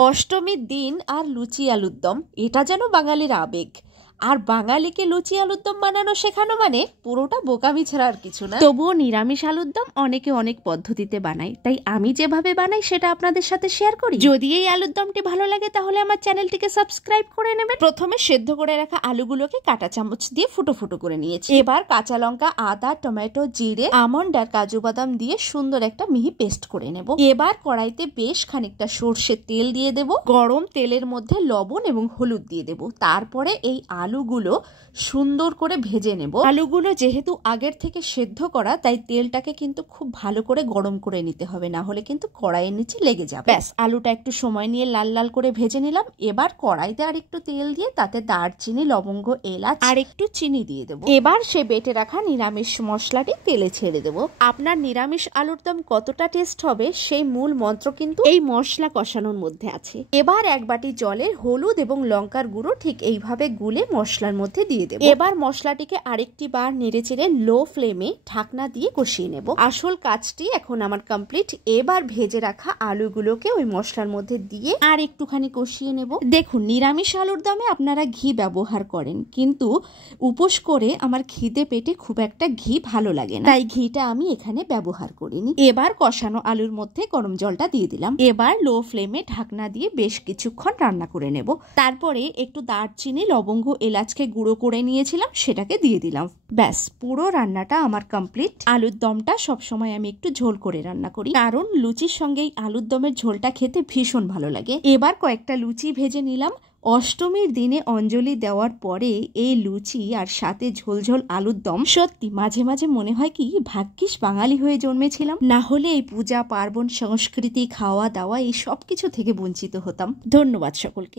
অষ্টমীর দিন আর লুচি আলুর দম, এটা যেন বাঙালির আবেগ। আর বাঙালিকে লুচি আলুর দম বানানো শেখানো মানে পুরোটা বোকামি ছাড়া আর কিছু না। তবুও নিরামিষ আলুর দম অনেকে অনেক পদ্ধতিতে বানায়, তাই আমি যেভাবে বানাই সেটা আপনাদের সাথে শেয়ার করি। যদি এই আলুর দমটি ভালো লাগে তাহলে আমার চ্যানেলটিকে সাবস্ক্রাইব করে নেবেন। প্রথমে সেদ্ধ করে রাখা আলুগুলোকে কাঁটা চামচ দিয়ে ফুটো ফুটো করে নিয়েছি। এবার কাঁচা লঙ্কা, আদা, টমেটো, জিরে, আমন্ড আর কাজু বাদাম দিয়ে সুন্দর একটা মিহি পেস্ট করে নেব। এবার কড়াইতে বেশ খানিকটা সর্ষের তেল দিয়ে দেব। গরম তেলের মধ্যে লবণ এবং হলুদ দিয়ে দেব। তারপরে এই আলুগুলো সুন্দর করে ভেজে নেব। আলুগুলো যেহেতু আগের থেকে সেদ্ধ করা, তাই তেলটাকে কিন্তু খুব ভালো করে গরম করে নিতে হবে, না হলে কিন্তু কড়াইয়ের নিচে লেগে যাবে। ব্যাস, আলুটা একটু সময় নিয়ে লাল লাল করে ভেজে নিলাম। এবার কড়াইতে আর একটু তেল দিয়ে তাতে দারচিনি, লবঙ্গ, এলাচ আর একটু চিনি দিয়ে দেবো। এবার সে বেটে রাখা নিরামিষ মশলাটি তেলে ছেড়ে দেবো। আপনার নিরামিষ আলুর দম কতটা টেস্ট হবে সেই মূল মন্ত্র কিন্তু এই মশলা কষানোর মধ্যে আছে। এবার এক বাটি জলে হলুদ এবং লঙ্কার গুঁড়ো ঠিক এইভাবে গুলে মশলার মধ্যে দিয়ে দেব। এবার মশলাটিকে আরেকটি বার নেড়েচেড়ে লো ফ্লেমে ঢাকনা দিয়ে কষিয়ে নেব। আসল কাজটি এখন আমার কমপ্লিট। এবার ভেজে রাখা আলুগুলোকে ওই মশলার মধ্যে দিয়ে আর একটুখানি কষিয়ে নেব। দেখুন, নিরামিষ আলুর দমে আপনারা ঘি ব্যবহার করেন, কিন্তু উপোস করে আমার খিদে পেটে খুব একটা ঘি ভালো লাগে না, তাই ঘিটা আমি এখানে ব্যবহার করিনি। এবার কষানো আলুর মধ্যে গরম জলটা দিয়ে দিলাম। এবার লো ফ্লেমে ঢাকনা দিয়ে বেশ কিছুক্ষণ রান্না করে নেব। তারপরে একটু দারচিনি, লবঙ্গ, এলাচকে গুঁড়ো করে নিয়েছিলাম, সেটাকে দিয়ে দিলাম। ব্যাস, পুরো রান্নাটা আমার কমপ্লিট। আলুর দমটা সবসময় আমি একটু ঝোল করে রান্না করি, কারণ লুচির সঙ্গে এই আলুর দমের ঝোলটা খেতে ভীষণ ভালো লাগে। এবার কয়েকটা লুচি ভেজে নিলাম। অষ্টমীর দিনে অঞ্জলি দেওয়ার পরে এই লুচি আর সাথে ঝোলঝোল আলুর দম, সত্যি মাঝে মাঝে মনে হয় কি ভাগ্যিস বাঙালি হয়ে জন্মেছিলাম, না হলে এই পূজা পার্বণ, সংস্কৃতি, খাওয়া দাওয়া এই সব কিছু থেকে বঞ্চিত হতাম। ধন্যবাদ সকলকে।